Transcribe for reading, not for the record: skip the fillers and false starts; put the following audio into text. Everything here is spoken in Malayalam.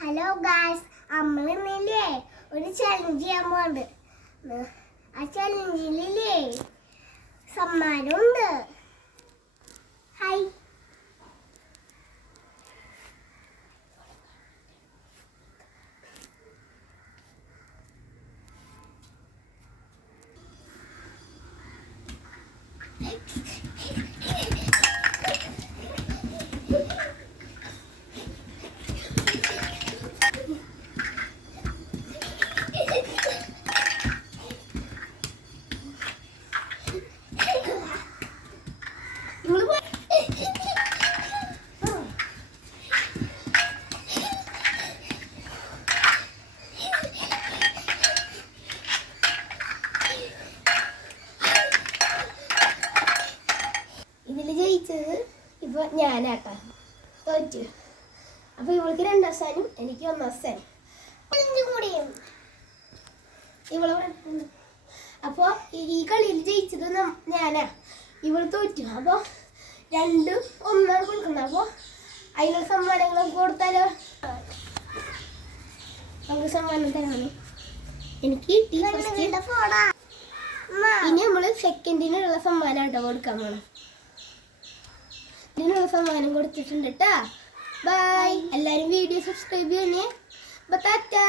ഹലോ ഗായ്സ്, നമ്മൾ ഇന്നില്ലേ ഒരു ചലഞ്ച് ചെയ്യാൻ പോകുന്നുണ്ട്. ആ ചലഞ്ചിലില്ലേ സമ്മാനമുണ്ട്. ഹായ്, ഇതിൽ ജയിച്ചത് ഇപ്പൊ ഞാനാട്ടാ, തോറ്റു. അപ്പൊ ഇവൾക്ക് 2 അവസാനം, എനിക്ക് 1 അവസാനം കൂടിയും ഇവളെ. അപ്പോൾ ഈ കളിയിൽ ജയിച്ചത് ഞാനാ, ഇവൾ തോറ്റു. അപ്പോൾ 2-1 കൊടുക്കുന്നത്. അപ്പോൾ അതിനുള്ള സമ്മാനങ്ങളൊക്കെ കൊടുത്താലോ? നമുക്ക് സമ്മാനം തരാണ്. എനിക്ക് ഇനി നമ്മള് സെക്കൻഡിനുള്ള സമ്മാനം കേട്ടോ കൊടുക്കാൻ പോണം. ഇതിനുള്ള സമ്മാനം കൊടുത്തിട്ടുണ്ട് കേട്ടാ. ബൈ. എല്ലാവരും വീഡിയോ സബ്സ്ക്രൈബ് ചെയ്യണേ. ടാറ്റാ.